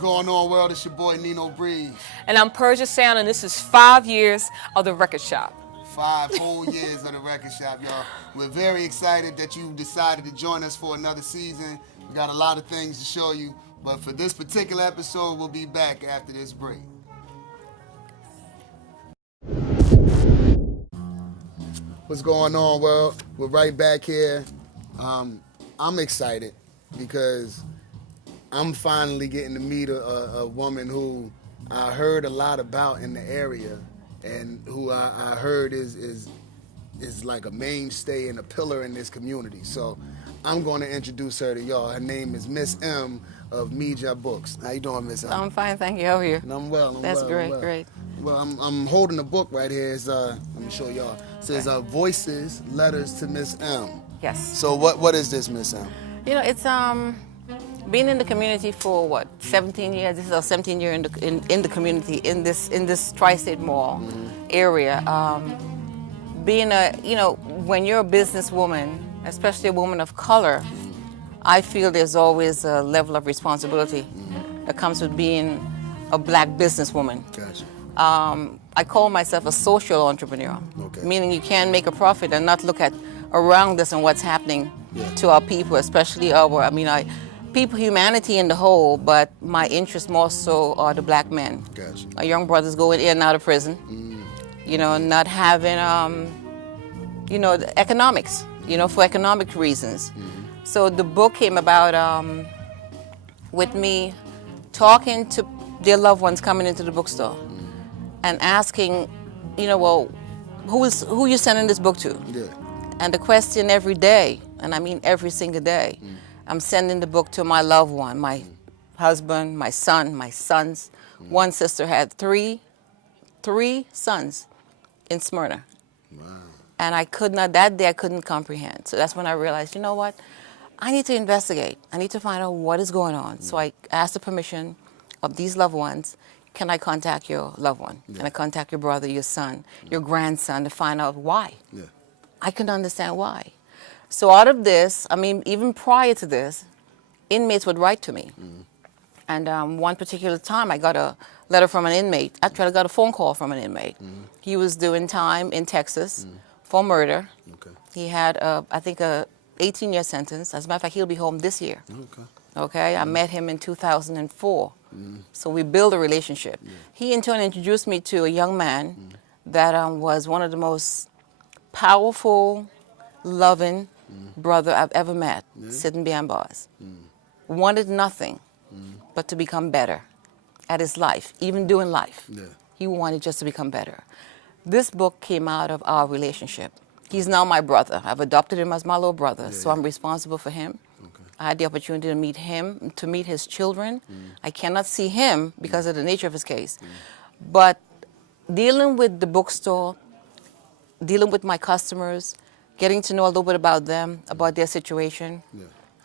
going on, world? It's your boy Nino Breeze. And I'm Persia Sound, and this is 5 years of the Record Shop. 5 whole years of the Record Shop, y'all. We're very excited that you decided to join us for another season. We got a lot of things to show you, but for this particular episode, we'll be back after this break. What's going on, world? We're right back here. I'm excited because I'm finally getting to meet a woman who I heard a lot about in the area, and who I heard is like a mainstay and a pillar in this community. So I'm going to introduce her to y'all. Her name is Miss M of Mejah Books. How you doing, Miss M? I'm fine, thank you. How are you? And I'm well. That's great, great. Well, I'm holding a book right here. It's, let me show y'all. It says Voices, Letters to Miss M. Yes. So what is this, Miss M? You know, it's been in the community for what, 17 years. This is our 17th year in the community in this tri-state mall area. Being when you're a businesswoman, especially a woman of color, I feel there's always a level of responsibility that comes with being a black businesswoman. Gotcha. I call myself a social entrepreneur, Okay. meaning you can make a profit and not look at around us and what's happening to our people, especially humanity in the whole, but my interests more so are the black men. Gotcha. Our young brothers going in and out of prison, not having, the economics, for economic reasons. So the book came about with me talking to their loved ones coming into the bookstore and asking, who you sending this book to? Yeah. And the question every day, and I mean every single day, I'm sending the book to my loved one, my husband, my son, my sons. One sister had three sons in Smyrna. Wow. And that day I couldn't comprehend. So that's when I realized, you know what? I need to investigate. I need to find out what is going on. So I asked the permission of these loved ones. Can I contact your loved one? Can I contact your brother, your son, your grandson to find out why? Yeah. I couldn't understand why. So out of this, even prior to this, inmates would write to me. And one particular time I got a letter from an inmate. Actually, I got a phone call from an inmate. He was doing time in Texas for murder. Okay. He had, I think, a 18-year sentence. As a matter of fact, he'll be home this year. Okay. Okay, I met him in 2004. So we built a relationship. He in turn introduced me to a young man that was one of the most powerful, loving brother I've ever met, sitting behind bars. Wanted nothing but to become better at his life, even doing life. Yeah. He wanted just to become better. This book came out of our relationship. He's now my brother. I've adopted him as my little brother, so I'm responsible for him. Okay. I had the opportunity to meet him, to meet his children. I cannot see him because of the nature of his case. But dealing with the bookstore, dealing with my customers, getting to know a little bit about them, about their situation.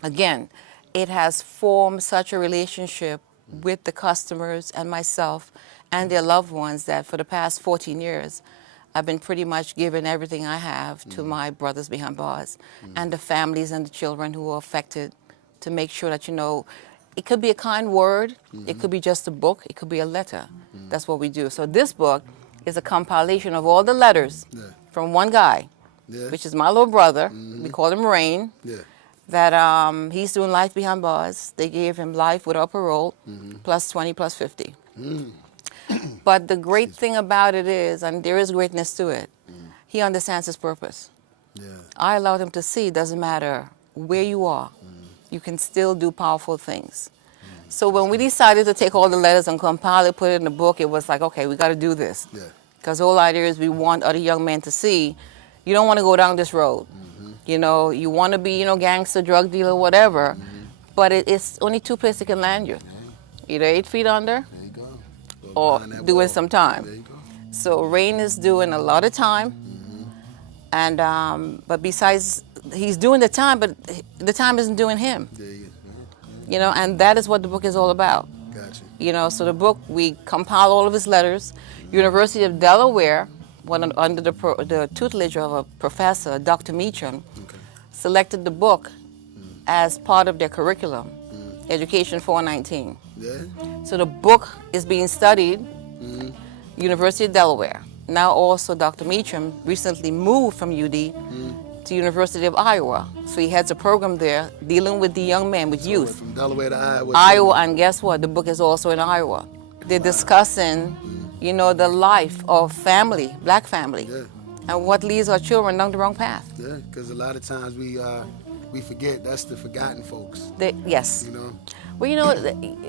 Again, it has formed such a relationship with the customers and myself and their loved ones that for the past 14 years, I've been pretty much giving everything I have to my brothers behind bars and the families and the children who are affected to make sure that, it could be a kind word, it could be just a book, it could be a letter. That's what we do. So this book is a compilation of all the letters from one guy, which is my little brother. We call him Rain. That he's doing life behind bars. They gave him life without parole, plus 20, plus 50. But the great thing about it is, and there is greatness to it, he understands his purpose. I allowed him to see it doesn't matter where you are, you can still do powerful things. So when we decided to take all the letters and compile it, put it in a book, it was like, okay, we got to do this. Because the whole idea is we want other young men to see, you don't want to go down this road. You want to be, gangster, drug dealer, whatever, but it's only two places that can land you. Either 8 feet under or doing some time. So Rain is doing a lot of time, and but besides, he's doing the time, but the time isn't doing him. And that is what the book is all about. Gotcha. So the book, we compile all of his letters. University of Delaware, under the tutelage of a professor, Dr. Meacham, selected the book as part of their curriculum, Education 419. Yeah. So the book is being studied, University of Delaware. Now also Dr. Meacham recently moved from UD to University of Iowa. So he heads a program there dealing with the young men, with youth. From Delaware to Iowa. Iowa, and guess what? The book is also in Iowa. They're discussing, you know, the life of family, black family, and what leads our children down the wrong path. Yeah, because a lot of times we forget that's the forgotten folks. Yes. You know. Well, you know,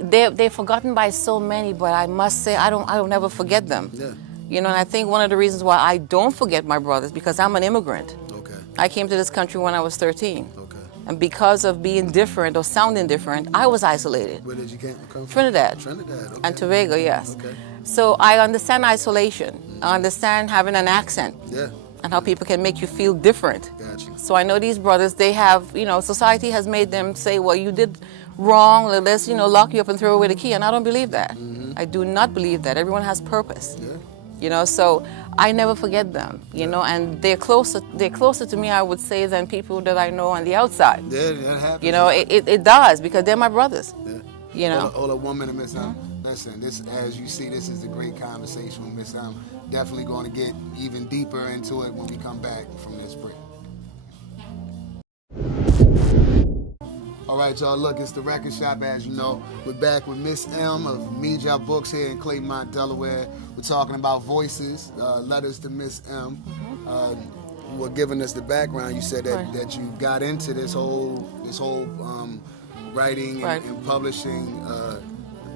they're forgotten by so many, but I must say I don't ever forget them. Yeah. You know, and I think one of the reasons why I don't forget my brothers because I'm an immigrant. Okay. I came to this country when I was 13. Okay. And because of being different or sounding different, I was isolated. Where did you come from? Trinidad. Trinidad. Okay. And Tobago, yes. Okay. So I understand isolation. I understand having an accent. Yeah. And how people can make you feel different. Gotcha. So I know these brothers, they have, you know, society has made them say, well, you did wrong, let's, you know, lock you up and throw away the key. And I don't believe that. I do not believe that. Everyone has purpose. Yeah. You know, so I never forget them, you know, and they're closer to me, I would say, than people that I know on the outside. Yeah, that happens. You know, it does, because they're my brothers. Yeah. You know. Hold a woman and Miss M. Listen, this, as you see, this is a great conversation with Miss M. Definitely going to get even deeper into it when we come back from this break. All right, y'all, look, it's the Record Shop, as you know. We're back with Miss M of Mejah Books here in Claymont, Delaware. We're talking about voices, letters to Miss M. You were giving us the background. You said that you got into this whole writing and publishing, I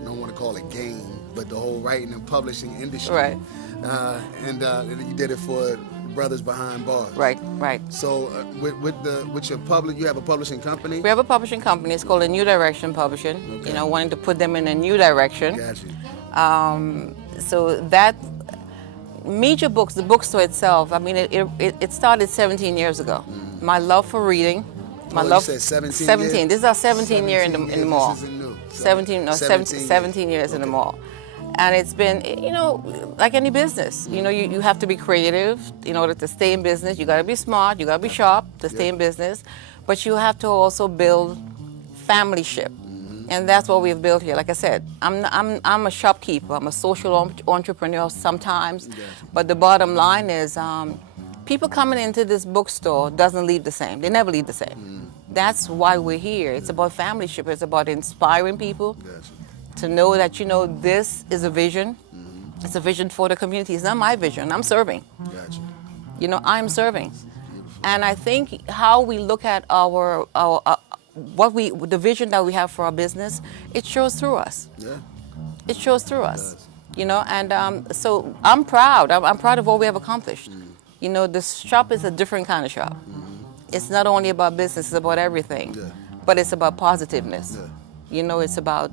don't want to call it game, but the whole writing and publishing industry. Right. And you did it for Brothers Behind Bars. Right. So with your you have a publishing company? We have a publishing company. It's called A New Direction Publishing. Okay. You know, wanting to put them in a new direction. Gotcha. So that Mejah Books, the bookstore itself, I mean, it started 17 years ago. My love for reading. My love. You said 17 17. years? This is our 17th year in the mall. This isn't new. 17 years in the mall. And it's been, you know, like any business. You know, you have to be creative in order to stay in business. You got to be smart. You got to be sharp to stay in business. But you have to also build familyship. And that's what we've built here. Like I said, I'm a shopkeeper. I'm a social entrepreneur sometimes. But the bottom line is people coming into this bookstore doesn't leave the same. They never leave the same. That's why we're here. It's about familyship. It's about inspiring people. To know that, you know, this is a vision. It's a vision for the community. It's not my vision. I'm serving. Gotcha. You know, I'm serving. And I think how we look at the vision that we have for our business, it shows through us. Yeah. It shows through us. You know, and so I'm proud. I'm proud of what we have accomplished. You know, the shop is a different kind of shop. It's not only about business, it's about everything. But it's about positiveness. You know, it's about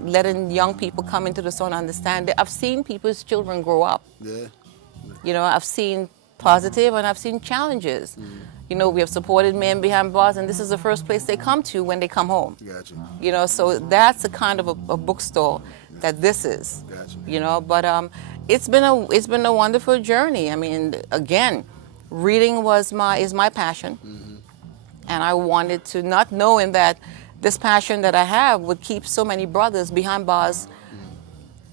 letting young people come into the store and understand that I've seen people's children grow up. You know, I've seen positive and I've seen challenges. You know, we have supported Men Behind Bars, and this is the first place they come to when they come home. Gotcha. You know, so that's the kind of a bookstore that this is. Gotcha. You know, but it's been a wonderful journey. I mean, again, reading is my passion, and I wanted to, not knowing that this passion that I have would keep so many brothers behind bars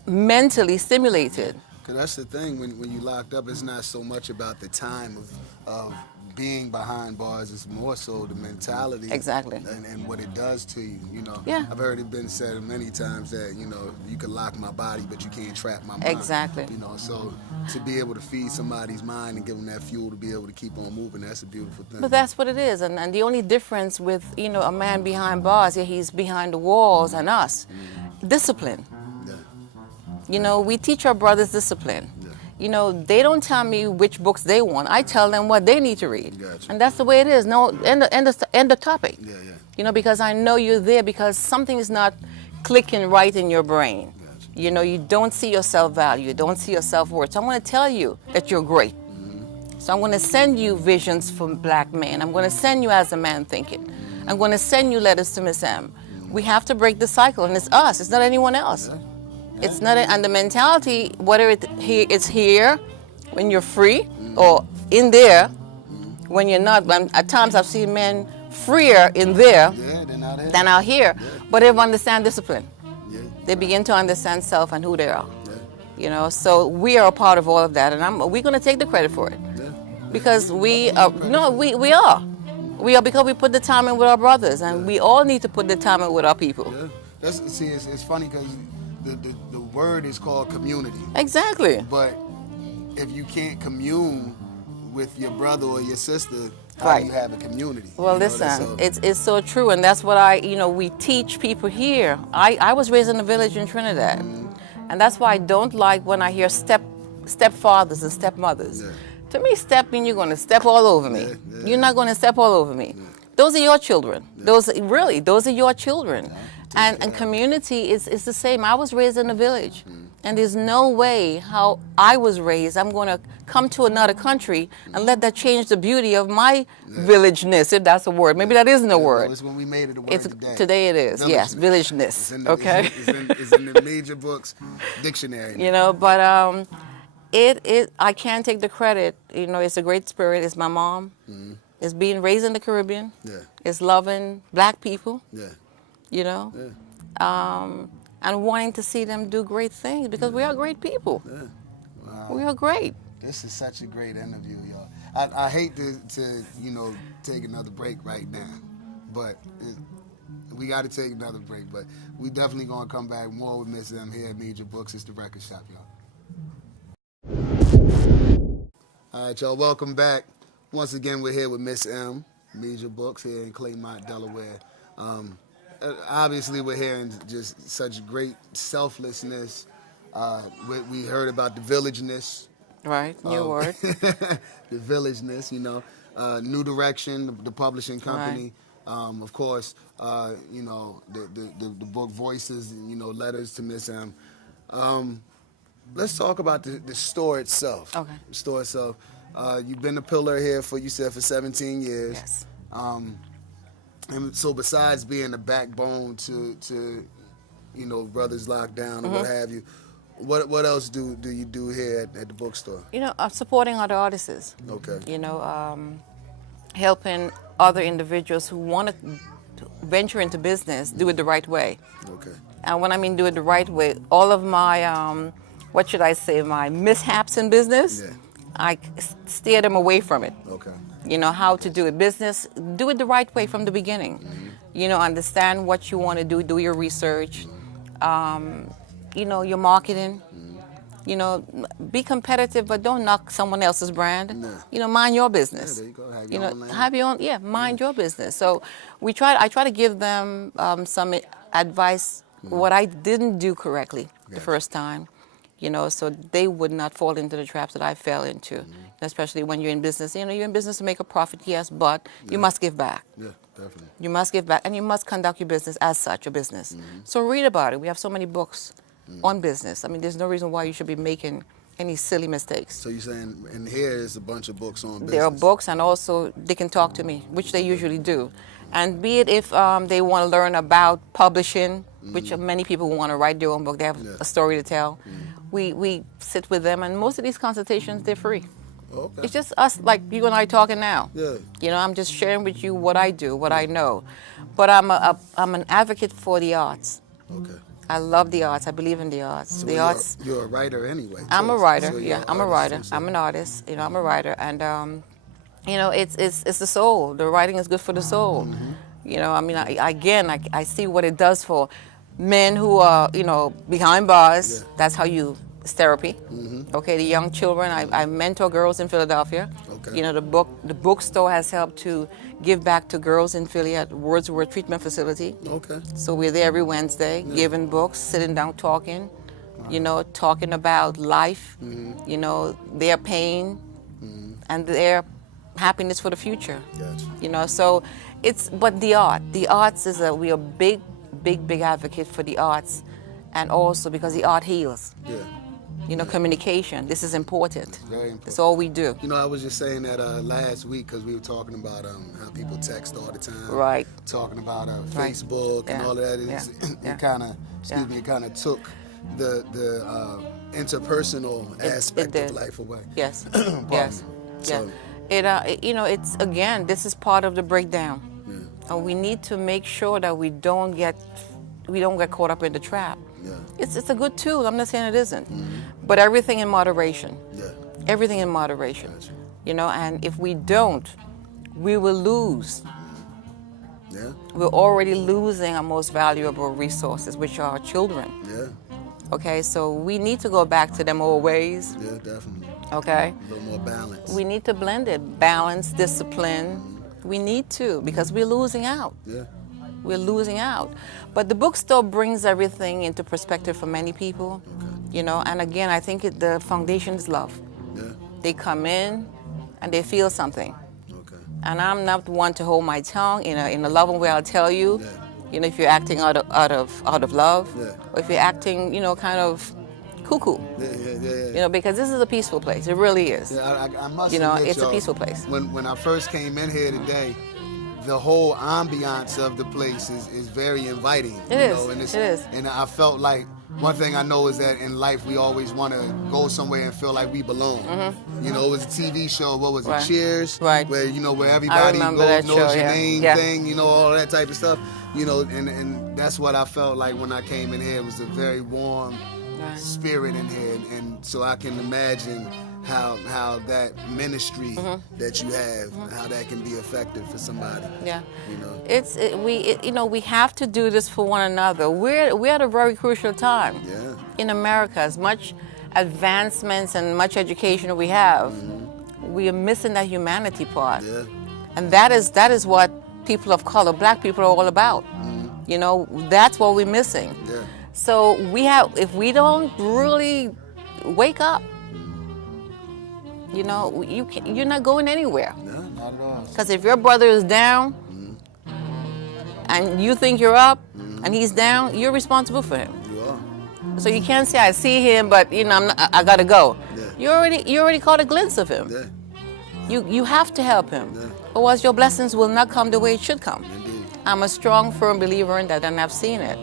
mentally stimulated. Because that's the thing, when you locked up, it's not so much about the time of being behind bars, it's more so the mentality. Exactly. And what it does to you, you know. Yeah. I've heard it been said many times that, you know, you can lock my body, but you can't trap my mind. Exactly. You know, so to be able to feed somebody's mind and give them that fuel to be able to keep on moving, that's a beautiful thing. But that's what it is. And the only difference with, you know, a man behind bars, he's behind the walls, and us, discipline. Yeah. You know, we teach our brothers discipline. You know, they don't tell me which books they want. I tell them what they need to read. Gotcha. And that's the way it is. No, end the topic. Yeah. You know, because I know you're there because something is not clicking right in your brain. Gotcha. You know, you don't see your self-value. You don't see your self-worth. So I'm going to tell you that you're great. So I'm going to send you visions from black men. I'm going to send you As a Man Thinking. I'm going to send you letters to Miss M. We have to break the cycle, and it's us. It's not anyone else. It's not, and the mentality, whether it's here when you're free or in there when you're not. At times I've seen men freer in there Yeah, they're not here. than out here, but they understand discipline. Yeah. They begin to understand self and who they are. You know, so we are a part of all of that, and we're going to take the credit for it. Because we are, no, we are. We are, because we put the time in with our brothers, and we all need to put the time in with our people. Yeah. It's funny because the word is called community. Exactly. But if you can't commune with your brother or your sister, how Right. do you have a community? Well, listen, it's so true, and that's what we teach people here. I was raised in a village in Trinidad, and that's why I don't like when I hear stepfathers and stepmothers. Yeah. To me, step means you're going to step all over me. You're not going to step all over me. Those are your children. Those are your children. And community is the same. I was raised in a village, and there's no way how I was raised I'm going to come to another country and let that change the beauty of my villageness, if that's a word. Maybe that isn't a word. It's when we made it a word today. Today it is, yes, villageness. Okay. It's in the Mejah books dictionary. You know, but I can't take the credit. You know, it's a great spirit. It's my mom. It's being raised in the Caribbean. Yeah. It's loving black people. Yeah. You know, and wanting to see them do great things, because we are great people. Yeah. Wow. We are great. This is such a great interview, y'all. I hate to take another break right now, but we got to take another break. But we definitely gonna come back more with Miss M here at Mejah Books. It's the Record Shop, y'all. All right, y'all. Welcome back. Once again, we're here with Miss M, Mejah Books here in Claymont, Delaware. Obviously, we're hearing just such great selflessness. We heard about the villageness. Right, new word. The villageness, New Direction, the publishing company. Right. Of course, the book Voices, letters to Miss M. Let's talk about the store itself. Okay. The store itself. You've been a pillar here for 17 years. Yes. And so besides being a backbone to Brothers Lockdown or what have you, what else do you do here at the bookstore? Supporting other artists. Okay. Helping other individuals who want to venture into business, do it the right way. Okay. And when I mean do it the right way, all of my, my mishaps in business, I steer them away from it. Okay. How to do it. Business, do it the right way from the beginning. Understand what you want to do your research, your marketing. Be competitive, but don't knock someone else's brand. No. Mind your business. Yeah, there you go. Have your own lane. Have your own, mind your business. So I try to give them some advice, what I didn't do correctly the first time, so they would not fall into the traps that I fell into, especially when you're in business. You're in business to make a profit, yes, but you must give back. Yeah, definitely. You must give back, and you must conduct your business as such, a business. So read about it. We have so many books on business. I mean, there's no reason why you should be making any silly mistakes. So you're saying, and here is a bunch of books on business. There are books, and also they can talk to me, which they usually do. And be it if they want to learn about publishing, which many people want to write their own book, they have a story to tell. We sit with them, and most of these consultations, they're free. Okay. It's just us, like you and I talking now. Yeah. I'm just sharing with you what I do, what I know. But I'm an advocate for the arts. Okay. I love the arts. I believe in the arts. So the arts. You're a writer anyway. I'm a writer. I'm a writer. Also. I'm an artist. I'm a writer, and it's the soul. The writing is good for the soul. I see what it does for men who are behind bars. Yeah. That's how you. It's therapy. Okay, the young children. I mentor girls in Philadelphia. Okay. The bookstore has helped to give back to girls in Philly at Wordsworth Treatment Facility. Okay. So we're there every Wednesday, giving books, sitting down, talking. Talking about life. Their pain, and their happiness for the future. Gotcha. So but the arts is we are big advocate for the arts, and also because the art heals. Yeah. Communication. This is important. Very important. That's all we do. I was just saying that last week because we were talking about how people text all the time. Right. Talking about Facebook and all of that. It kind of, it kind of took the interpersonal aspect of life away. Yes. Yes. Yeah. It's again. This is part of the breakdown. Yeah. And we need to make sure that we don't get caught up in the trap. Yeah. It's a good tool. I'm not saying it isn't. But everything in moderation. Yeah. Everything in moderation. Gotcha. You know, and if we don't, we will lose. Yeah. We're already losing our most valuable resources, which are our children. Yeah. Okay, so we need to go back to them old ways. Yeah, definitely. Okay? A little more balance. We need to blend it. Balance, discipline. We need to, because we're losing out. Yeah. We're losing out. But the bookstore brings everything into perspective for many people. Okay. You know, and again, I think the foundation is love. Yeah. They come in and they feel something. Okay. And I'm not one to hold my tongue in a loving way. I'll tell you, Yeah. you know, if you're acting out of love, Yeah. or if you're acting, you know, kind of cuckoo. Yeah. You know, because this is a peaceful place. It really is. Yeah, I must You know, admit, it's a y'all, peaceful place. When I first came in here today, the whole ambiance of the place is very inviting. It you is. know, and It is. And I felt like one thing I know is that in life we always want to go somewhere and feel like we belong. You know, it was a TV show. What was it? Right. Cheers. Right. Where where everybody remember that knows show, your yeah. name Yeah. thing. You know, all that type of stuff. You know, and that's what I felt like when I came in here. It was a very warm Right. spirit in here, and so I can imagine how that ministry that you have, how that can be effective for somebody. Yeah. You know. You know, we have to do this for one another. We're at a very crucial time Yeah. in America. As much advancements and much education we have, we are missing that humanity part. Yeah. And that is what people of color, black people, are all about. You know, that's what we're missing. Yeah. So if we don't really wake up, you know, you're not going anywhere. No, not at all. Because if your brother is down and you think you're up and he's down, you're responsible for him. You are. So you can't say I see him, but you know I gotta go. Yeah. You already caught a glimpse of him. Yeah. You have to help him, Yeah. otherwise your blessings will not come the way it should come. Indeed. I'm a strong, firm believer in that, and I've seen it.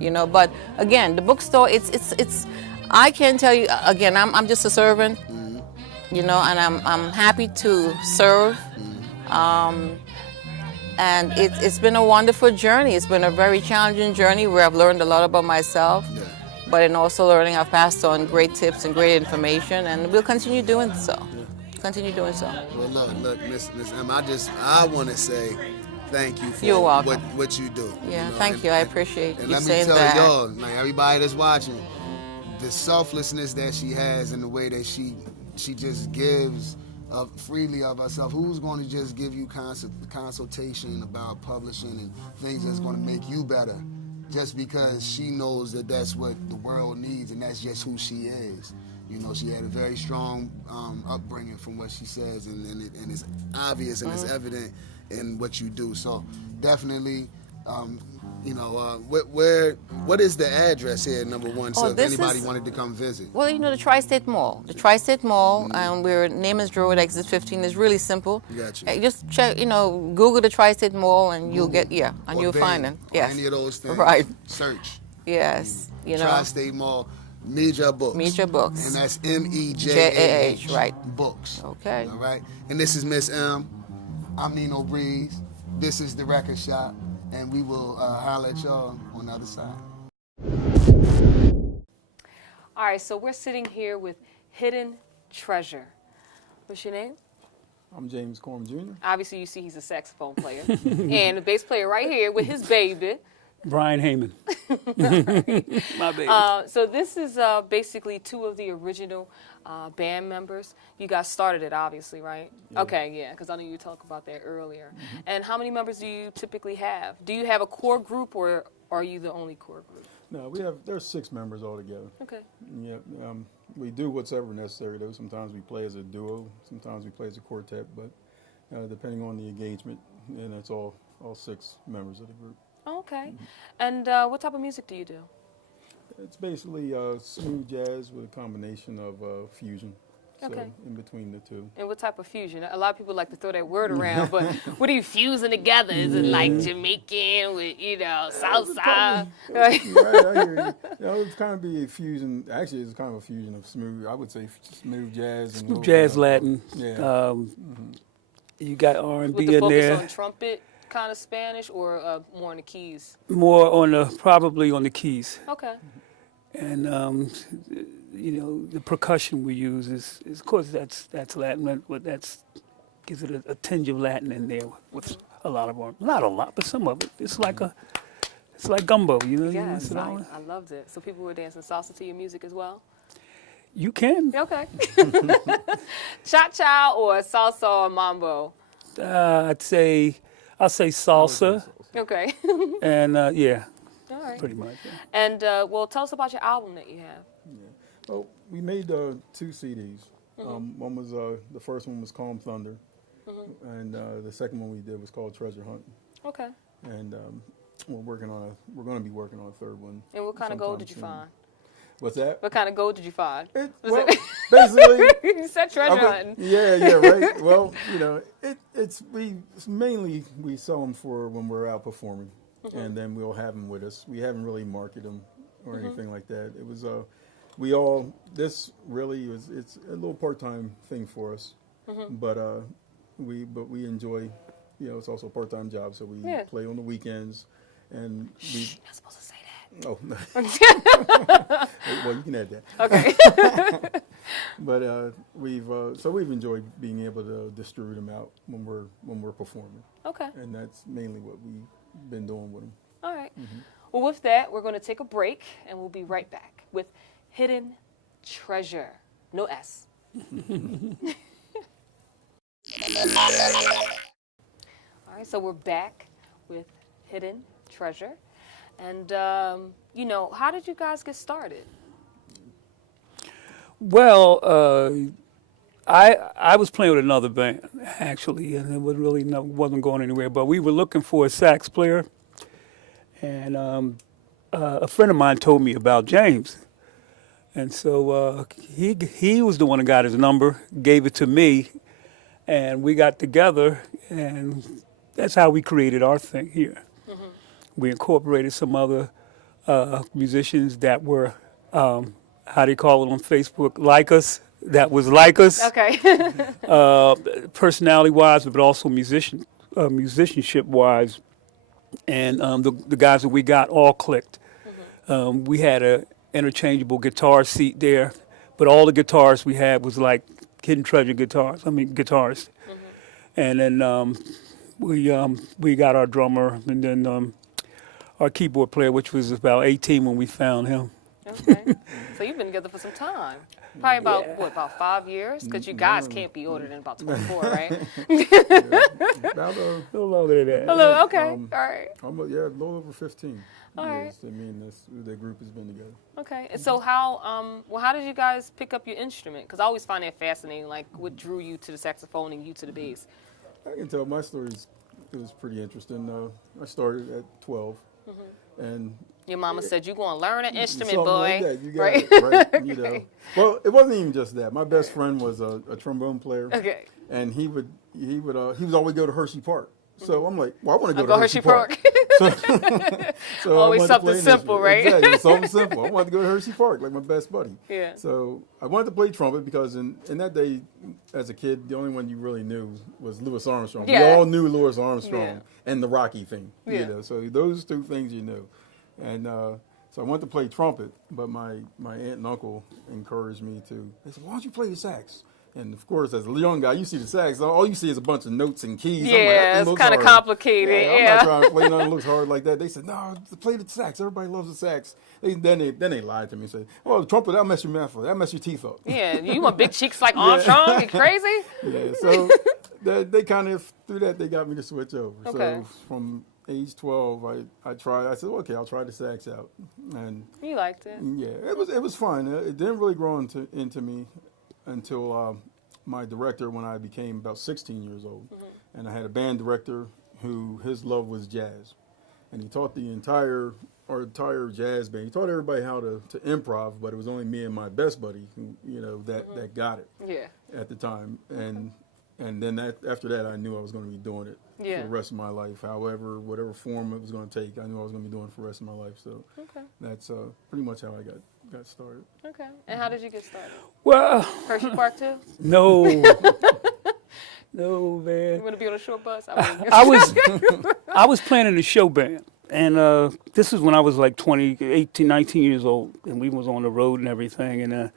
You know, but again, the bookstore, it's. I can tell you again, I'm just a servant. You know, and I'm happy to serve. And it's been a wonderful journey. It's been a very challenging journey where I've learned a lot about myself. Yeah. But in also learning, I've passed on great tips and great information, and we'll continue doing so. Continue doing so. Well, look, Miss M, I want to say thank you for You're welcome. what you do. Yeah, you know, thank you. I appreciate and you let me saying tell that. y'all, like everybody that's watching, the selflessness that she has and the way that she just gives freely of herself. Who's going to just give you consultation about publishing and things that's going to make you better? Just because she knows that that's what the world needs and that's just who she is. You know, she had a very strong upbringing from what she says, and it's obvious and it's evident in what you do. So definitely, you know, what is the address here, number one, so if anybody wanted to come visit? Well, you know, the Tri-State Mall. The Tri-State Mall, we're Naaman's Road, exit 15, is really simple. Gotcha. Just check, you know, Google the Tri-State Mall and you'll get, and Or you'll Bing, find it. or Yes. any of those things. Right. Search. Yes. You know. Tri-State Mall, Mejah Books. Mejah Books. And that's M-E-J-A-H. right. Books. Okay. All right. And this is Miss M. I'm Nino Breeze. This is the Record Shop. And we will holler at y'all on the other side. All right, so we're sitting here with Hidden Treasure. What's your name? I'm James Corm Jr. Obviously, you see he's a saxophone player. And the bass player right here with his baby. Brian Heyman. My baby. So this is basically two of the original band members. You guys started it, obviously, right? Yeah. Okay, yeah, because I know you talked about that earlier. And how many members do you typically have? Do you have a core group, or are you the only core group? No, there's 6 members altogether. Okay. Yeah, we do whatever necessary though. Sometimes we play as a duo, sometimes we play as a quartet, but depending on the engagement, and it's all 6 members of the group. Okay. And what type of music do you do? It's basically smooth jazz with a combination of fusion. Okay. So in between the two. And what type of fusion? A lot of people like to throw that word around, but what are you fusing together? Is it like Jamaican with, salsa? Right, I hear you. It's kind of be a fusion. Actually, it's kind of a fusion of smooth. I would say smooth jazz and Smooth jazz, Latin. Yeah. You got R&B With the in focus there. on trumpet kind of Spanish, or more on the keys? More on probably on the keys. Okay. and the percussion we use is of course that's Latin, but that's gives it a tinge of Latin in there with a lot of our, not a lot, but some of it. It's like gumbo, you know. You Yes, mix it all in. I loved it. So people were dancing salsa to your music as well? You can. Okay. Cha-cha or salsa or mambo? I'll say salsa, Okay. and yeah, All right. pretty much. Yeah. And, well, tell us about your album that you have. Well, we made 2 CDs. One was the first one was Calm Thunder, and the second one we did was called Treasure Hunt. Okay. And we're going to be working on a third one. And what kind of gold sometime did you soon. find? What's that? What kind of gold did you find? Well, basically, You said treasure hunting. yeah, right. Well, we mainly sell them for when we're out performing, and then we'll have them with us. We haven't really marketed them or anything like that. It was this really it's a little part-time thing for us, but we enjoy, it's also a part-time job, so we play on the weekends, and we. You're not supposed to say that. Oh, well, you can add that. Okay. But we've enjoyed being able to distribute them out when we're performing, Okay. and that's mainly what we've been doing with them. All right. Well, with that, we're going to take a break, and we'll be right back with Hidden Treasure. No S. All right, so we're back with Hidden Treasure. And, how did you guys get started? Well, I was playing with another band actually, and it was really wasn't going anywhere. But we were looking for a sax player, and a friend of mine told me about James, and so he was the one that got his number, gave it to me, and we got together, and that's how we created our thing here. We incorporated some other musicians that were, how do you call it on Facebook, like us, that was like us, Okay. personality-wise, but also musicianship-wise. And the guys that we got all clicked. We had a interchangeable guitar seat there, but all the guitars we had was like Hidden Treasure guitars. And then we got our drummer, and then our keyboard player, which was about 18 when we found him. Okay. So you've been together for some time. Probably about 5 years? Because you guys can't be older than about 24, right? About A little older than that. Hello, okay. All right. a little over 15 All right. years. I mean, the group has been together. Okay. And so how did you guys pick up your instrument? Because I always find that fascinating, like what drew you to the saxophone and you to the bass? I can tell my story it was pretty interesting. I started at 12, and Your mama said, you're going to learn an instrument, something boy. like that. You got Right? it, right? Okay. Well, it wasn't even just that. My best friend was a trombone player, Okay. and he would always go to Hershey Park. So I'm like, well, I want to go to Hershey Hershey Park. So Always I wanted to something play an simple, instrument. right? Exactly, something simple. I wanted to go to Hershey Park, like my best buddy. Yeah. So I wanted to play trumpet because in that day, as a kid, the only one you really knew was Louis Armstrong. Yeah. We all knew Louis Armstrong Yeah. and the Rocky thing. Yeah. So those two things you knew. And so I wanted to play trumpet, but my aunt and uncle encouraged me to. They said, "Why don't you play the sax?" And of course, as a young guy, you see the sax, all you see is a bunch of notes and keys. I'm like, Yeah, that it's looks kind of hard. complicated. I'm Yeah. not trying to play nothing that looks hard like that. They said, "No, play the sax. Everybody loves the sax." Then they lied to me and said, "Well, the trumpet, that'll mess your mouth up. That'll mess your teeth up." Yeah, you want big cheeks like Armstrong? You crazy? Yeah, so they kind of, through that, they got me to switch over. Okay. So from age 12, I tried. I said, okay, I'll try the sax out. And You liked it. yeah, it was fun. It didn't really grow into me until my director, when I became about 16 years old. And I had a band director who his love was jazz. And he taught our entire jazz band. He taught everybody how to improv, but it was only me and my best buddy who, that got it Yeah. at the time. And then after that, I knew I was going to be doing it Yeah. for the rest of my life. However, whatever form it was going to take, I knew I was going to be doing it for the rest of my life. So Okay. that's pretty much how I got started. Okay. And how did you get started? Well, Hershey Park too? no, no, You man. want to be on a short bus? I mean, I was playing in a show band, and this is when I was like 20, 18, 19 years old, and we was on the road and everything, and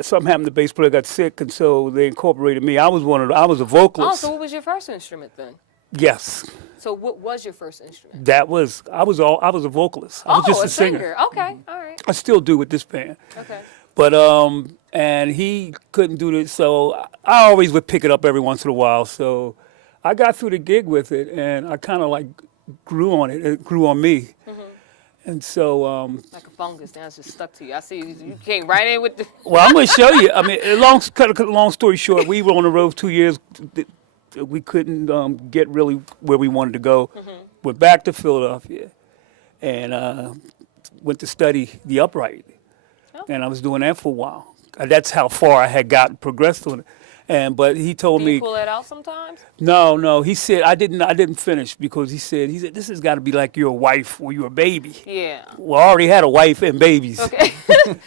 something happened. The bass player got sick, and so they incorporated me. I was a Oh, vocalist. so what was your first instrument then? Yes, So what was your first instrument? I was a vocalist. I was just a a singer. Okay, all right. I still do with this band. Okay. But and he couldn't do this, so I always would pick it up every once in a while. So I got through the gig with it, and I kind of like grew on it. It grew on me, and so. Like a fungus, now it's just stuck to you. I see you came right in with the. Well, I'm going to show you. I mean, cut a long story short, we were on the road 2 years. We couldn't get really where we wanted to go. Went back to Philadelphia, and went to study the upright. And I was doing that for a while. That's how far I had gotten progressed on it. But he told Do me you pull that out sometimes? no. He said I didn't finish because he said this has got to be like your wife or your baby. Yeah. Well, I already had a wife and babies. Okay.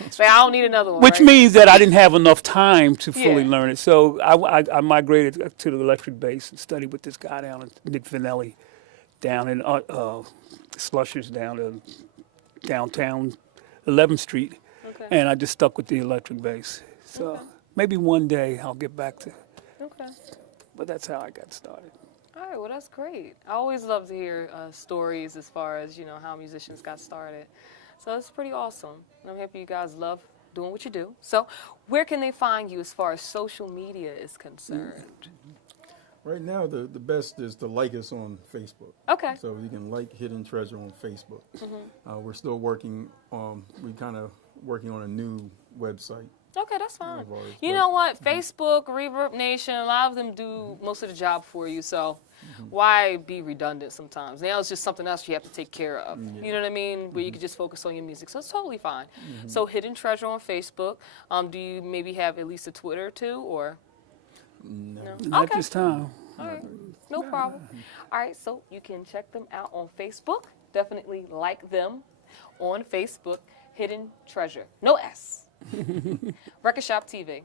So I don't need another one. Which right? means that I didn't have enough time to fully Yeah. learn it. So I migrated to the electric bass and studied with this guy down in Nick Finelli, down in Slushers, down in downtown 11th Street. Okay. And I just stuck with the electric bass. So maybe one day I'll get back to, Okay. but that's how I got started. All right. Well, that's great. I always love to hear stories as far as how musicians got started. So it's pretty awesome. And I'm happy you guys love doing what you do. So where can they find you as far as social media is concerned? Right now, the best is to like us on Facebook. Okay. So you can like Hidden Treasure on Facebook. We're still working on a new website. Okay, that's fine. Of ours, You but- know what? Facebook, Reverb Nation, a lot of them do most of the job for you. So why be redundant sometimes? Now it's just something else you have to take care of. You know what I mean? Where you can just focus on your music. So it's totally fine. So Hidden Treasure on Facebook. Do you maybe have at least a Twitter too, or? No. Not Okay. this time. All right, no problem. All right, so you can check them out on Facebook. Definitely like them on Facebook. Hidden Treasure, no S. RecordShop TV.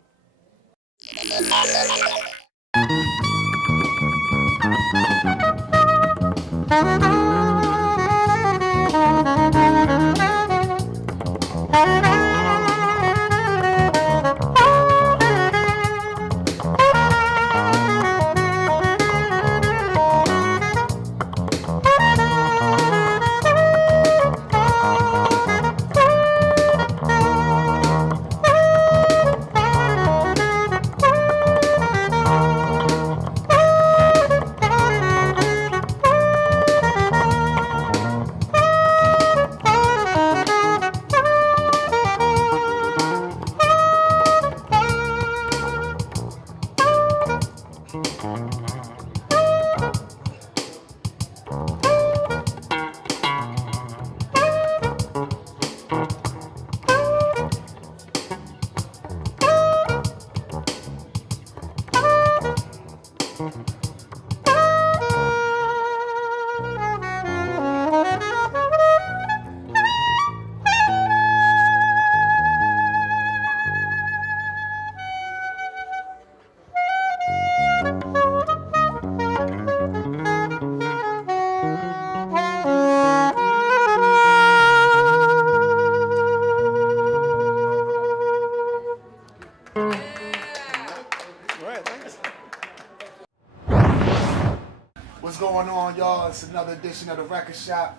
What's going on, y'all? It's another edition of the Record Shop.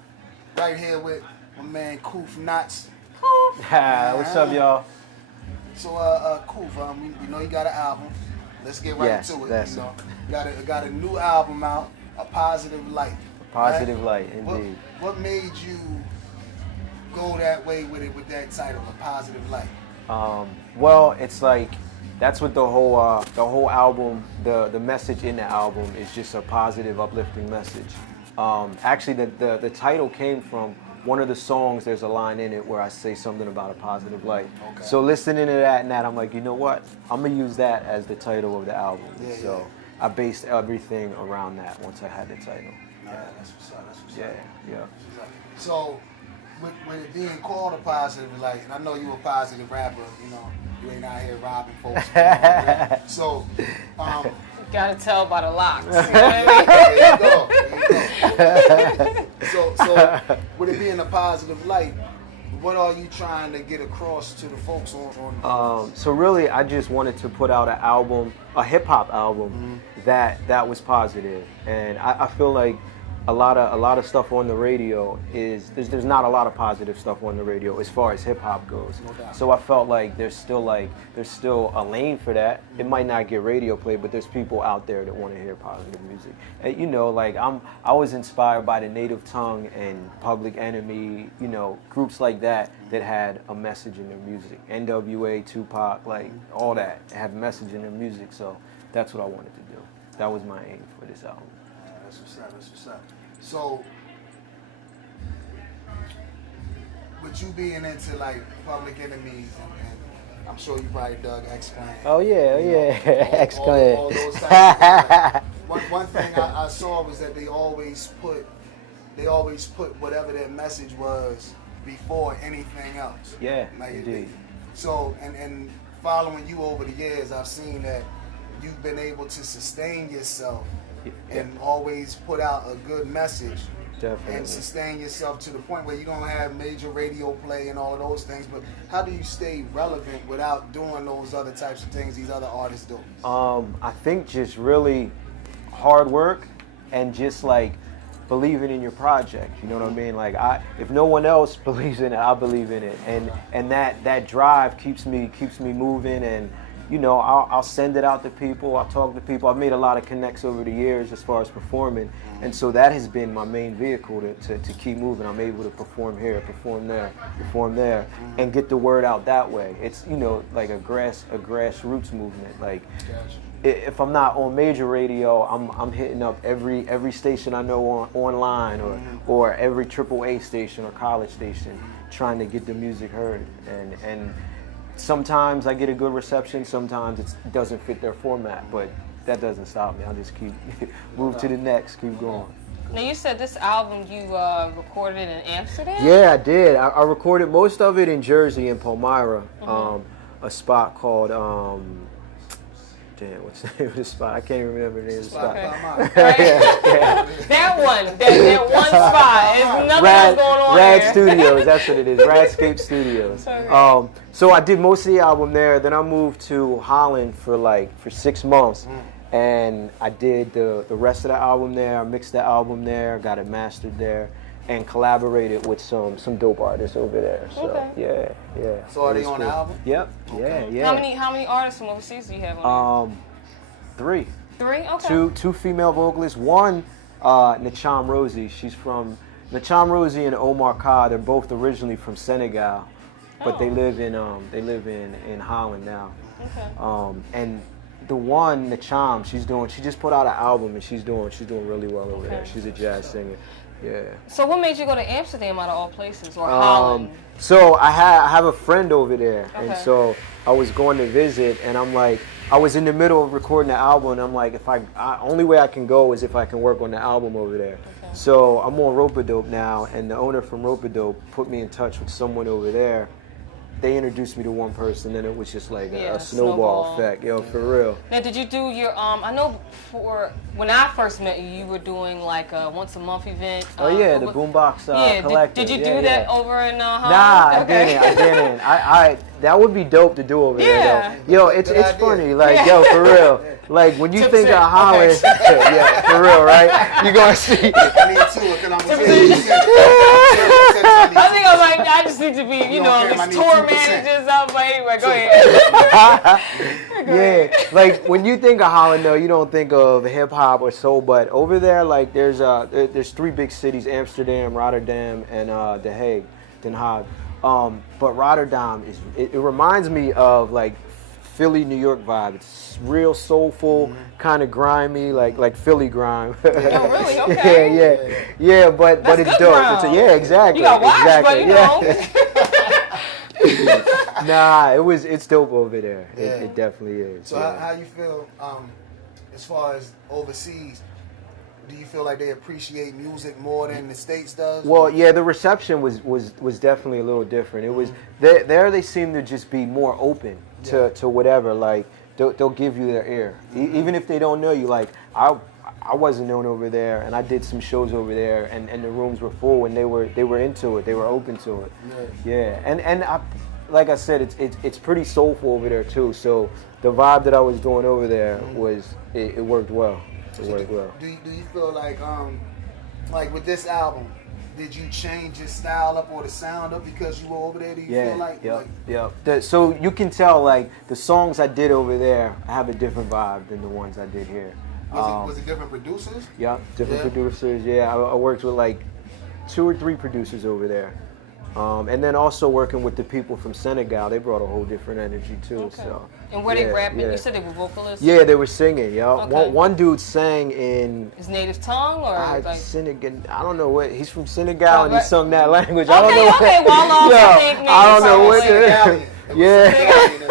Right here with my man Koof Knots. What's up, y'all? So, Koof, we know you got an album. Let's get right Yes, to it. that's You know, got a new album out, A Positive Light. Positive right? Light, indeed. What made you go that way with it, with that title, A Positive Light? Well, it's like that's what the whole album, the message in the album is just a positive, uplifting message. Actually, the title came from one of the songs. There's a line in it where I say something about a positive light. Okay. So listening to that and that, I'm like, you know what? I'm gonna use that as the title of the album. Yeah, so I based everything around that once I had the title. Yeah, that's what's up. That's what's Yeah, up. yeah. So, with it being called A Positive Light, and I know you a positive rapper, you ain't out here robbing folks. So, Gotta tell by the locks. You know what I mean? there you go. So with it being a positive light, what are you trying to get across to the folks on? So really, I just wanted to put out an album, a hip hop album that was positive, and I feel like a lot of stuff on the radio there's not a lot of positive stuff on the radio as far as hip hop goes. No doubt. So I felt like there's still a lane for that. It might not get radio play, but there's people out there that want to hear positive music. And, you know, like I was inspired by the Native Tongue and Public Enemy, you know, groups like that had a message in their music. NWA, Tupac, like all that have a message in their music. So that's what I wanted to do. That was my aim for this album. That's what's up. So, with you being into like Public Enemies, and I'm sure you probably dug X-Clan. Oh yeah, X-Clan. All those types of one thing I saw was that they always put whatever their message was before anything else. Yeah, like, indeed. So, and following you over the years, I've seen that you've been able to sustain yourself and always put out a good message. Definitely. And sustain yourself to the point where you don't have major radio play and all of those things. But how do you stay relevant without doing those other types of things these other artists do? I think just really hard work and just like believing in your project. You know what I mean? Like if no one else believes in it, I believe in it, and that drive keeps me moving. And you know, I'll send it out to people. I'll talk to people. I've made a lot of connects over the years as far as performing, and so that has been my main vehicle to keep moving. I'm able to perform here, perform there, and get the word out that way. It's, you know, like a grassroots movement. Like if I'm not on major radio, I'm hitting up every station I know online or every AAA station or college station, trying to get the music heard. And sometimes I get a good reception, sometimes it doesn't fit their format, but that doesn't stop me. I'll just keep move to the next, keep going. Now you said this album you recorded in Amsterdam? Yeah, I did. I recorded most of it in Jersey, in Palmyra, a spot called what's the name of the spot? I can't remember the name of the spot. Okay. That one spot. There's nothing else going on Rad there. Studios, that's what it is. Radscape Studios. Okay. So I did most of the album there. Then I moved to Holland for 6 months, and I did the rest of the album there. I mixed the album there, got it mastered there, and collaborated with some dope artists over there. So yeah. So are they on the album? Yep. Okay. Yeah. How many artists from overseas do you have on 3. 3? Okay. Two female vocalists. One, Nacham Rosie. She's from Nacham Rosie and Omar Ka. They're both originally from Senegal, but they live in Holland now. Okay. And the one, Nacham, she just put out an album and she's doing really well over there. She's a jazz singer. Yeah. So what made you go to Amsterdam out of all places, or Holland? So I have a friend over there, and Okay. so I was going to visit, and I'm like, I was in the middle of recording the album, and I'm like, only way I can go is if I can work on the album over there. Okay. So I'm on Rope-A-Dope now, and the owner from Rope-A-Dope put me in touch with someone over there. They introduced me to one person, and it was just like a snowball effect, for real. Now, did you do your, I know when I first met you, you were doing like a once a month event. The Boombox Collective. Did you do that over in Holland? Nah, Okay. I didn't. I that would be dope to do over there, though. Yo, it's funny, like, for real. Like, when you think of Holland, yeah, for real, right? You're going to see. I need two, because I'm I think I'm like, I just need to be, these tour managers out, but anyway, go ahead. Yeah, like, when you think of Holland, though, you don't think of hip-hop or soul, but over there, like, there's 3 big cities, Amsterdam, Rotterdam, and Den Haag. But Rotterdam, it reminds me of, like, Philly, New York vibe. It's real soulful, kind of grimy, like Philly grime. Oh, really? Okay. Yeah, but it's dope. Grime. Exactly. You got watch, exactly. but Nah, it's dope over there. Yeah. It definitely is. So how you feel as far as overseas? Do you feel like they appreciate music more than the States does? Well, yeah, the reception was definitely a little different. It was there. They seem to just be more open to whatever. Like they'll give you their ear, even if they don't know you. Like I wasn't known over there, and I did some shows over there, and the rooms were full, and they were into it. They were open to it. Yeah. And I, like I said, it's pretty soulful over there too. So the vibe that I was doing over there was it worked well. It worked well. Do you feel like with this album, did you change your style up or the sound up because you were over there? Do you feel like? So you can tell, like, the songs I did over there have a different vibe than the ones I did here. Was it different producers? Yeah, different producers. Yeah, I worked with like 2 or 3 producers over there. And then also working with the people from Senegal, they brought a whole different energy too. Okay. So. And were they rapping? You said they were vocalists? Yeah, they were singing. Yeah, Okay. one dude sang in his native tongue, or like Senegal. I don't know what. He's from Senegal and he sung that language. I don't okay, know. okay, well, I don't know what. Okay. Yeah, that's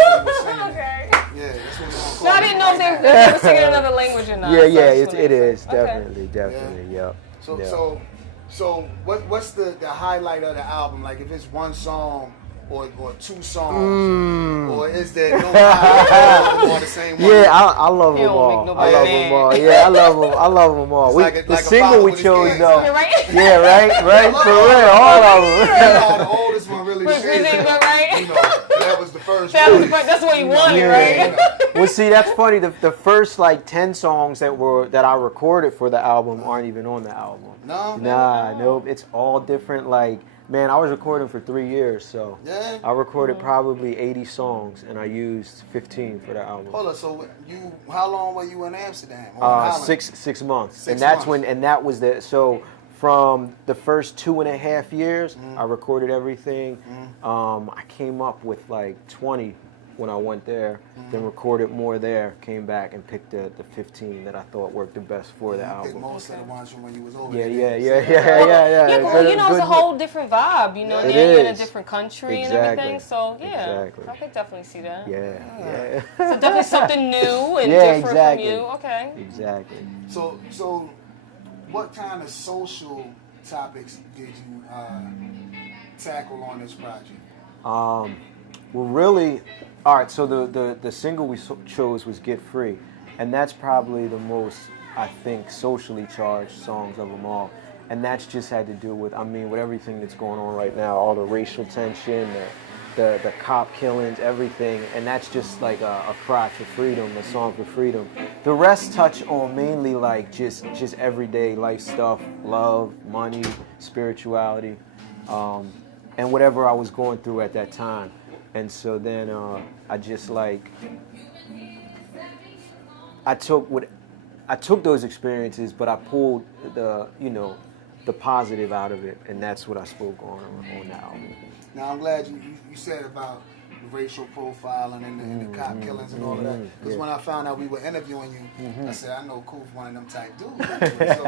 what So I didn't know if they were singing another language or not. Yeah, So yeah, I just it is wanted to- definitely, yeah. So what's the highlight of the album? Like, if it's one song or 2 songs, or is there no highlight or the same one? Yeah, I love He them don't all. make nobody I love mad. them all. Yeah, I love them all. It's The like a single father we with his chose kids. though. Yeah, right? Yeah, right, for real, all of them. The oldest one really Was shit. really good, right? You know, that was the first That was, one. that's what you wanted, Yeah. right? Well, see, that's funny. The first like 10 songs that I recorded for the album aren't even on the album. No? Nah, nope. It's all different. Like, man, I was recording for 3 years, so Yeah. I recorded probably 80 songs, and I used 15 for the album. Hold on, so how long were you in Amsterdam? Or in Holland? 6 months, 6 and that's months. and that was so from the first 2.5 years, I recorded everything. I came up with like 20 when I went there, then recorded more there, came back and picked the 15 that I thought worked the best for the I picked album. most of the ones from when you was over Yeah, there. Yeah, well, you know, it's a Good- whole different vibe. You know, It you're in a is. different country and Exactly. everything. So yeah, Exactly. I could definitely see that. Yeah. So definitely something new and Yeah, different exactly. from you. Okay. Exactly. So what kind of social topics did you tackle on this project? Well, really, all right. So the single we chose was "Get Free," and that's probably the most, I think, socially charged songs of them all. And that's just had to do with, with everything that's going on right now, all the racial tension, the cop killings, everything. And that's just like a cry for freedom, a song for freedom. The rest touch on mainly like just everyday life stuff, love, money, spirituality, and whatever I was going through at that time. And so then I just like, I took those experiences, but I pulled the positive out of it, and that's what I spoke on the album. Now, I'm glad you said about the racial profiling and the cop killings and all of that. Because when I found out we were interviewing you, I said, I know Koof's one of them type dudes. So,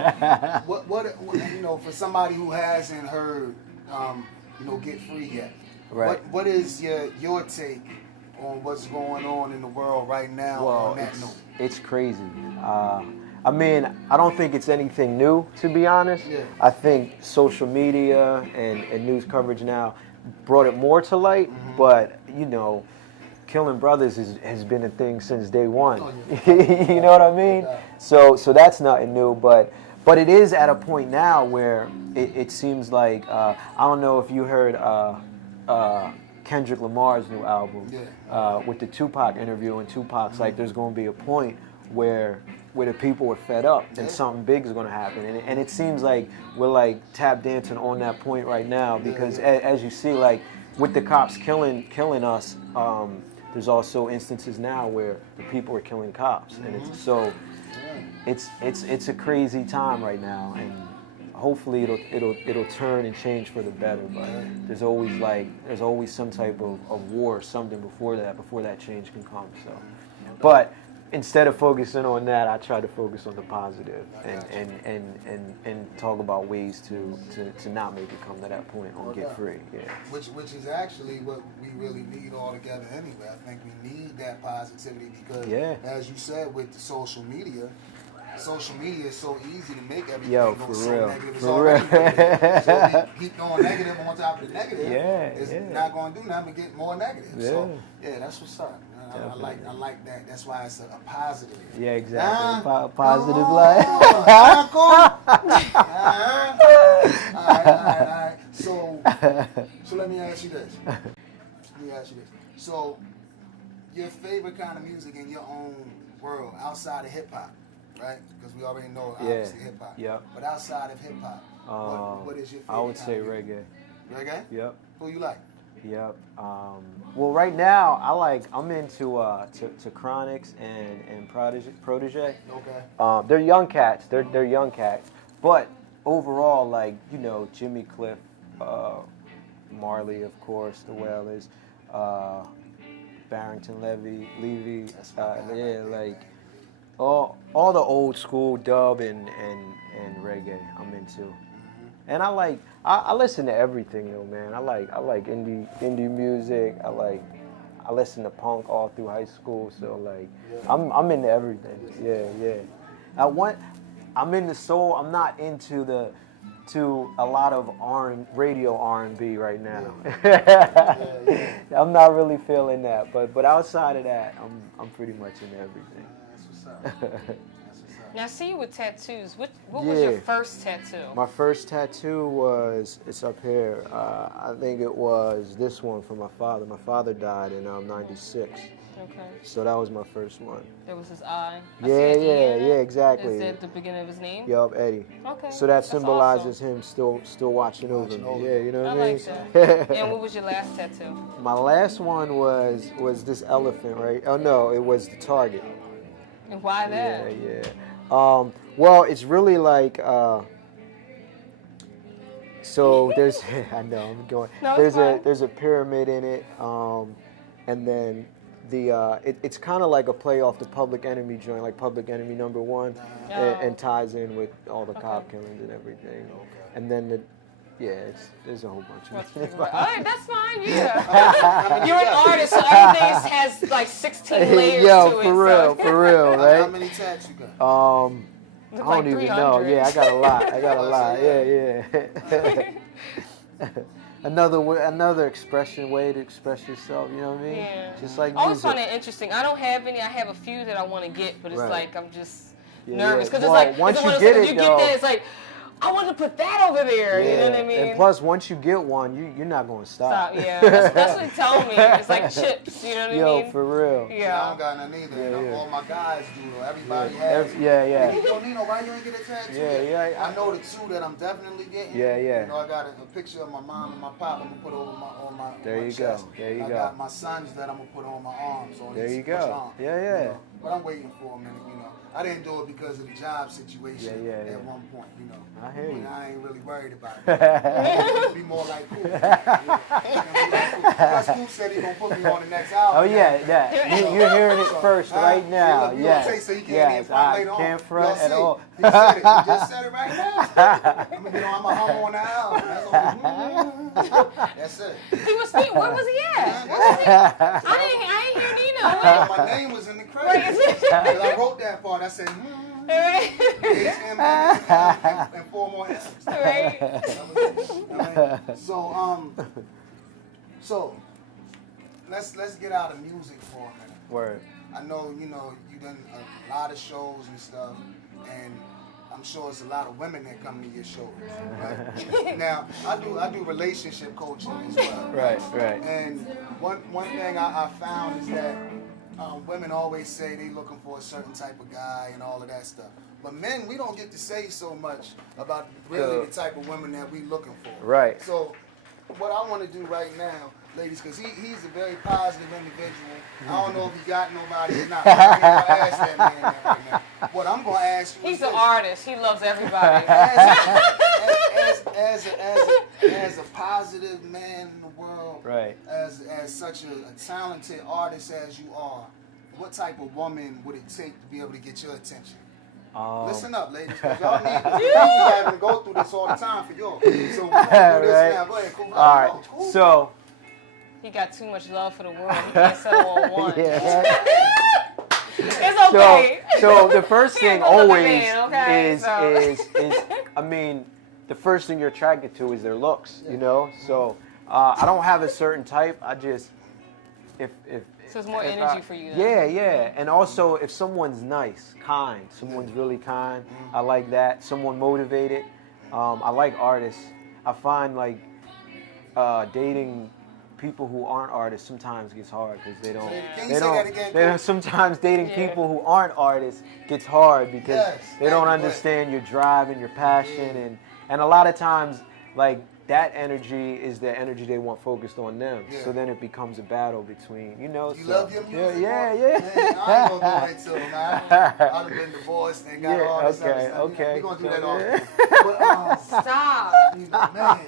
what for somebody who hasn't heard, Get Free yet, Right. what is your take on what's going on in the world right now on that note? It's crazy. I don't think it's anything new, to be honest. Yeah. I think social media and news coverage now brought it more to light, but, killing brothers has been a thing since day one. Oh, yeah. You know what I mean? So that's nothing new, but it is at a point now where it seems like, I don't know if you heard Kendrick Lamar's new album with the Tupac interview, and Tupac's like, there's going to be a point where the people are fed up and something big is going to happen. And it seems like we're like tap dancing on that point right now, because as you see, like with the cops killing us, there's also instances now where the people are killing cops. And it's a crazy time right now, and hopefully it'll turn and change for the better. But there's always some type of war or something before that change can come. So, but instead of focusing on that, I try to focus on the positive and talk about ways to not make it come to that point or get free. Yeah. Which is actually what we really need all together anyway. I think we need that positivity because, as you said, with the social media is so easy to make everything go so real. negative. It's For already real. negative. So we keep going negative on top of the negative. Yeah, It's yeah. not going to do nothing but get more negative. Yeah. So, that's what's up. I like that. That's why it's a positive. Yeah, exactly. Positive Come life. on, uncle. All right. So let me ask you this. So, your favorite kind of music in your own world, outside of hip hop, right? Because we already know obviously hip hop. Yep. But outside of hip hop, what is your favorite? I would kind say of music? reggae. Reggae? Yep. Who you like? Yep. Well, right now I'm into to Chronics and Protege. Okay. They're young cats. They're young cats. But overall, like Jimmy Cliff, Marley, of course, the Wailers, Barrington Levy, like all the old school dub and reggae I'm into. And I listen to everything though, man. I like indie music. I listen to punk all through high school, so like I'm into everything. Yeah. I'm into soul. I'm not into a lot of radio R&B right now. I'm not really feeling that, but outside of that, I'm pretty much into everything. That's what's up. Now, I see you with tattoos. What was your first tattoo? My first tattoo it's up here. I think it was this one from my father. My father died in 96. Okay. So that was my first one. There was his eye. Yeah, exactly. Is that the beginning of his name? Yup, Eddie. Okay. So that symbolizes awesome. him still watching over me. Yeah, you know what I mean? like that. And what was your last tattoo? My last one was this elephant, right? Oh no, it was the target. And why that? Yeah. Well, it's really like so there's I know I'm going. No, there's a pyramid in it, and then it's kind of like a play off the Public Enemy joint, like Public Enemy #1, and ties in with all the cop killings and everything. And then there's a whole bunch of it. All right, that's fine. Yeah. You're an artist, so everything has like 16 layers to it. For real, right? How many tats you got? I don't even know. Yeah, I got a lot. Yeah. Another way to express yourself. You know what I mean? Yeah. Just like I always music. find it interesting. I don't have any. I have a few that I want to get, but it's Right. like I'm just Yeah, nervous because well, it's like once it's you one of get those it, things, you though- get that, it's like I want to put that over there. You know what I mean? And plus, once you get one, you're not going to stop. Stop, yeah. That's what they tell me. It's like chips. You know what I mean? For real. I Yeah. don't got none either. Yeah. All my guys do. Everybody has. Yeah. Yo, Nino, why you ain't get a tattoo? Yeah. I know the two that I'm definitely getting. Yeah. You know, I got a picture of my mom and my pop. I'm gonna put on my There my you chest. go. There you I go. got my sons that I'm gonna put on my arms. On There each you go. arm, Yeah. You know? But I'm waiting for a minute. You know, I didn't do it because of the job situation Yeah. at one point. You know, I hear you. I ain't really worried about it. Be more like Coop. Plus, Coop said he gonna put me on the next album. Oh yeah. You're hearing it first right now. Look, you Yes. gonna say so you can't even front later on. Can't front Y'all at see, all. He said it. He just said it right now. I'm a hum on the album. That's it. He was speaking. Where was he at? I didn't hear Nino. My name was in the credits. 'Cause I wrote that part. I said, HM and 4 more M's. Right. So let's get out of music for a minute. Word. I know you done a lot of shows and stuff, and I'm sure it's a lot of women that come to your shows. Right? Now I do relationship coaching as well. Right. And one thing I found is that women always say they looking for a certain type of guy and all of that stuff. But men, we don't get to say so much about really the type of women that we looking for. Right. So what I want to do right now, ladies, because he's a very positive individual. I don't know if he got nobody or not. I ain't gonna ask that man that right now. What I'm going to ask you is He's an this. artist. He loves everybody. As a positive man in the world, Right. as such a talented artist as you are, what type of woman would it take to be able to get your attention? Listen up, ladies, because y'all need this. We having to go through this all the time for y'all. So we're going to do this now. Go ahead, cool. All right. So. He got too much love for the world. He can't settle on one. Yeah. It's okay. So the first thing Can't go to the always man, okay? is I mean, the first thing you're attracted to is their looks, you know. So I don't have a certain type. I just if So it's more if energy for you then. Yeah, yeah. And also, if someone's nice, kind, someone's really kind, I like that. Someone motivated. I like artists. I find like dating people who aren't artists sometimes gets hard because they don't. Can you They say don't. that again, They don't. Coach? Sometimes dating Yeah. people who aren't artists gets hard because Yes, they don't thank you, understand your drive and your passion, and a lot of times like that energy is the energy they want focused on them. Yeah. So then it becomes a battle between You so, love your music? Yeah, boy? yeah, Man, I ain't gonna go into it, man. I've been divorced and got Yeah, all this okay, other stuff. okay. We're gonna do that So, all. yeah. But Stop. you know, man,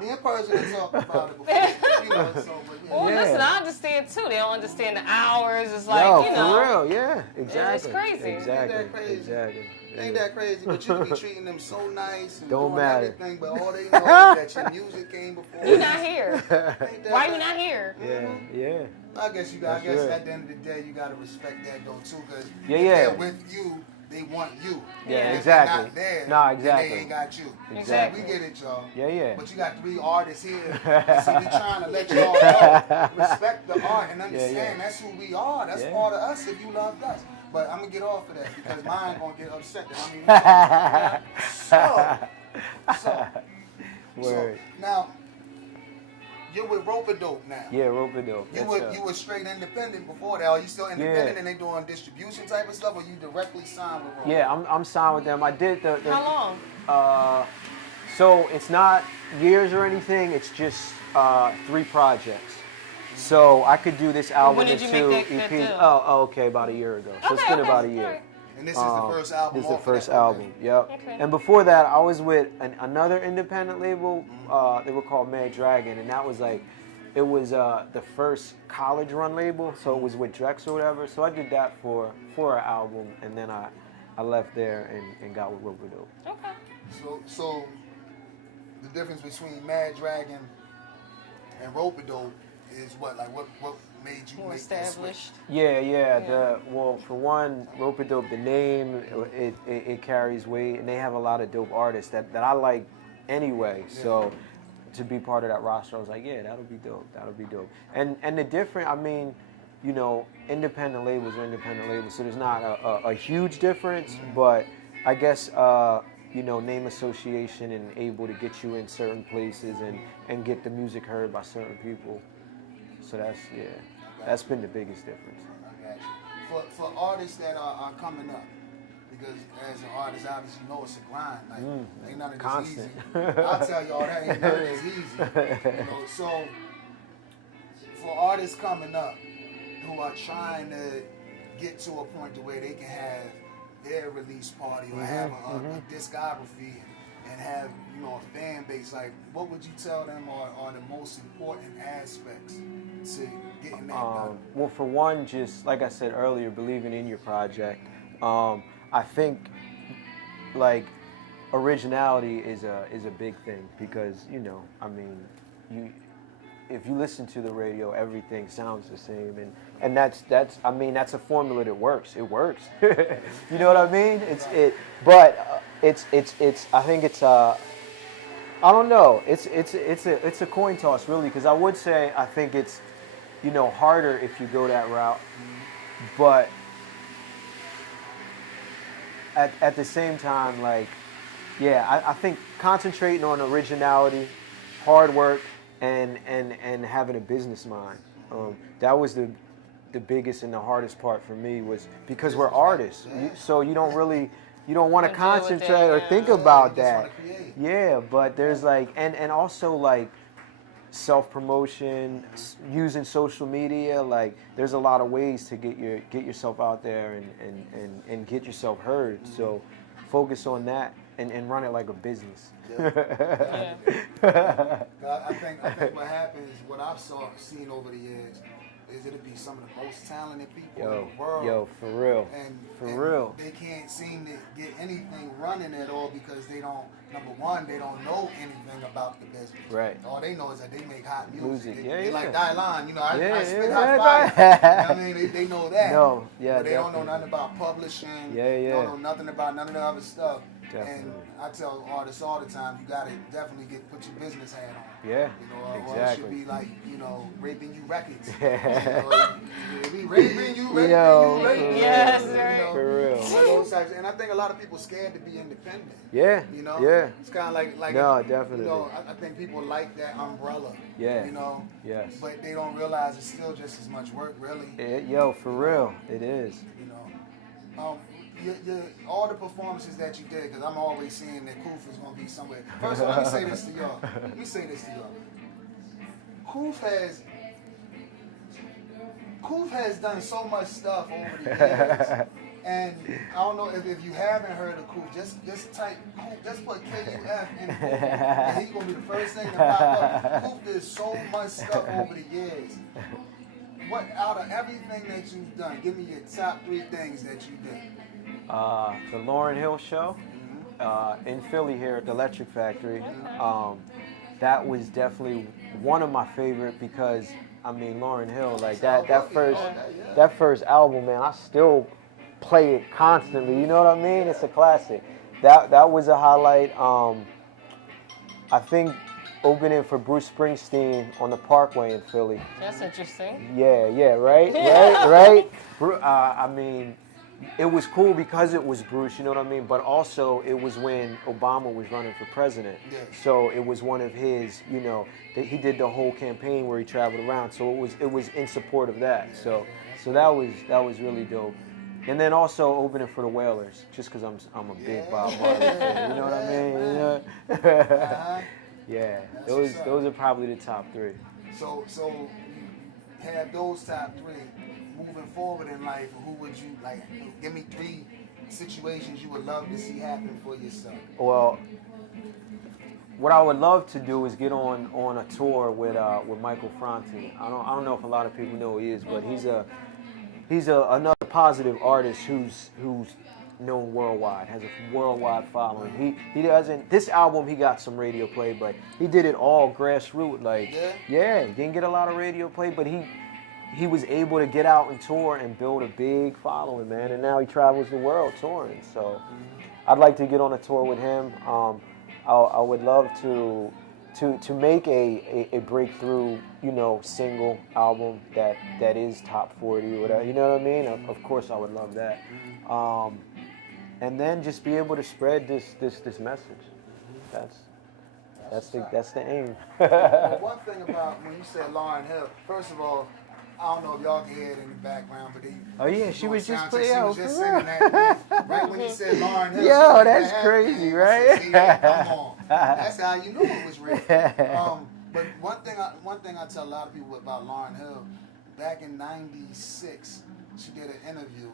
me and Persia have talked about it before. You know, so but yeah. Well, Yeah. listen, I understand too. They don't understand the hours. It's like, No, you know. for real, yeah, exactly. crazy. Exactly, Ain't that crazy? exactly. Ain't that crazy? But you be treating them so nice and Don't doing matter. everything, but all they know is that your music came before. You're not here. Ain't that Why you right? not here? Yeah, yeah. I guess That's I guess right. at the end of the day, you gotta respect that though too, because Yeah, if yeah. they're with you, they want you. Yeah, And if exactly. they're not there, Nah, then exactly. they ain't got you. Exactly. We get it, y'all. Yeah, yeah. But you got 3 artists here. And see, we trying to let y'all know, respect the art and understand yeah. that's who we are. That's Yeah. part of us if you loved us. But I'm gonna get off of that because mine gonna get upset. I mean, so Word. now you're with Roper Dope now. Yeah, Rope-a-dope. You were straight independent before that. Are you still independent and they doing distribution type of stuff, or you directly signed with Roper? Yeah, I'm signed with them. I did the How long? So it's not years or anything. It's just 3 projects. So I could do this album when did in you 2 make that EPs. deal? Oh, okay, about a year ago. So it's Okay, been okay, about a year. alright. And this is the first album. This is the off of first that, okay. album. Yep. Okay. And before that, I was with another independent label. They were called Mejah, and that was like, it was the first college-run label. So it was with Drex or whatever. So I did that for an album, and then I left there and got with Rope-a-dope. Okay. So the difference between Mad Dragon and Roper Dope is what? Like what made you More make that switch? established. Yeah. Well, for one, Rope-a-dope, the name it carries weight, and they have a lot of dope artists that I like anyway. So to be part of that roster, I was like, yeah, that'll be dope. That'll be dope. And the different, I mean, you know, independent labels are independent labels, so there's not a huge difference, but I guess you know, name association and able to get you in certain places and get the music heard by certain people. So that's been the biggest difference. I got you. For artists that are coming up, because as an artist, obviously, you know it's a grind. Like ain't none of this Constant. easy. I'll tell y'all that ain't none of this easy. You know, so for artists coming up who are trying to get to a point to where they can have their release party or have a discography and have, you know, a fan base, like what would you tell them are the most important aspects to getting that done? Well, for one, just like I said earlier, believing in your project. I think like originality is a big thing because, you know, I mean, if you listen to the radio, everything sounds the same, and that's I mean, that's a formula that works. It works. You know what I mean? But I think it's I don't know. It's a coin toss really, because I would say I think it's, you know, harder if you go that route, but at the same time, like, yeah, I think concentrating on originality, hard work, and having a business mind. That was the biggest and the hardest part for me, was because we're artists, so you don't want to concentrate or think about that. Yeah, but there's like, and also like self-promotion, using social media. Like, there's a lot of ways to get yourself out there and get yourself heard. So focus on that and run it like a business. Yeah. I think what happens, what I've seen over the years, is it'll be some of the most talented people in the world. Yo, for real. And real. They can't seem to get anything running at all because they don't, number one, they don't know anything about the business. Right. All they know is that they make hot music. Music, They yeah. like Dylan, you know, I Yeah, spit yeah, hot fire. You know what I mean? They know that. No, yeah, But they don't know definitely. nothing about publishing. Yeah, They yeah. don't know nothing about none of the other stuff. And I tell artists all the time, you gotta definitely put your business hat on. Yeah, You know, or it exactly. should be like, raping you records. It be raping you, raping Yo, you, raping you. Yes, You right. know, For real. one of those types. And I think a lot of people scared to be independent. Yeah, You know? yeah. It's kind of like No, definitely. You know, I think people like that umbrella. Yeah. You know? Yes. But they don't realize it's still just as much work, really. Yo, for real, it is. You know? All the performances that you did, because I'm always seeing that Koof is going to be somewhere. First of all, let me say this to y'all. Koof has done so much stuff over the years. And I don't know if you haven't heard of Koof, just type Koof, just put KUF in Google, and he's going to be the first thing to pop up. Koof did so much stuff over the years. What, out of everything that you've done, give me your top 3 things that you did. The Lauryn Hill show in Philly here at the Electric Factory. That was definitely one of my favorite because I mean Lauryn Hill, like that first album, man, I still play it constantly. You know what I mean? It's a classic. That was a highlight. I think opening for Bruce Springsteen on the Parkway in Philly. That's interesting. Yeah, right? Right? I mean, it was cool because it was Bruce, you know what I mean? But also, it was when Obama was running for president. Yeah. So it was one of his, you know, he did the whole campaign where he traveled around. So it was in support of that. So that was really dope. And then also opening for the Wailers, just because I'm a big Bob Marley fan. You know what I mean? You know? Yeah, those are probably the top 3. So you have those top 3. Moving forward in life, who would you like? Give me 3 situations you would love to see happen for yourself. Well, what I would love to do is get on a tour with Michael Franti. I don't know if a lot of people know who he is, but he's another positive artist who's known worldwide, has a worldwide following. He doesn't. This album he got some radio play, but he did it all grassroots. Like he didn't get a lot of radio play, but he was able to get out and tour and build a big following, man. And now he travels the world touring. So I'd like to get on a tour with him. I would love to make a breakthrough, you know, single album that is top 40 or whatever. You know what I mean? Of course, I would love that. And then just be able to spread this message. That's the aim. Well, one thing about when you said Lauryn Hill, first of all, I don't know if y'all can hear it in the background, but she was just playing. playing. She was just singing that. Right when you said Lauryn Hill. Yo, that's crazy, right? I said, see, come on. That's how you knew it was real. But one thing I tell a lot of people about Lauryn Hill, back in '96, she did an interview,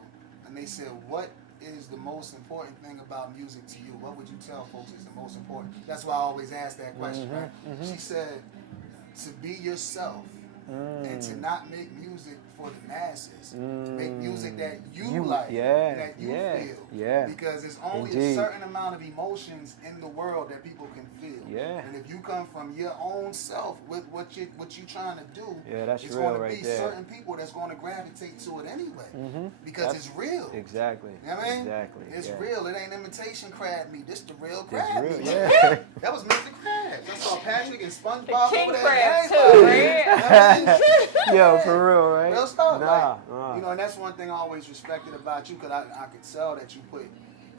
and they said, "What is the most important thing about music to you? What would you tell folks is the most important?" That's why I always ask that question, right? She said, "To be yourself." And to not make music for the masses. Make music that you like, that you feel. Yeah. Because there's only a certain amount of emotions in the world that people can feel. Yeah. And if you come from your own self with what you're trying to do, that's it's real going to right be there. certain people that's going to gravitate to it anyway. Because it's real. Exactly. You know what I mean? Exactly. It's real. It ain't imitation crab meat. This the real crab meat. Yeah. That was Mr. Krabs. I saw Patrick and SpongeBob King over crab there. too, right? Yo, for real, right? Real stuff. Nah. You know, and that's one thing I always respected about you, because I could tell that you put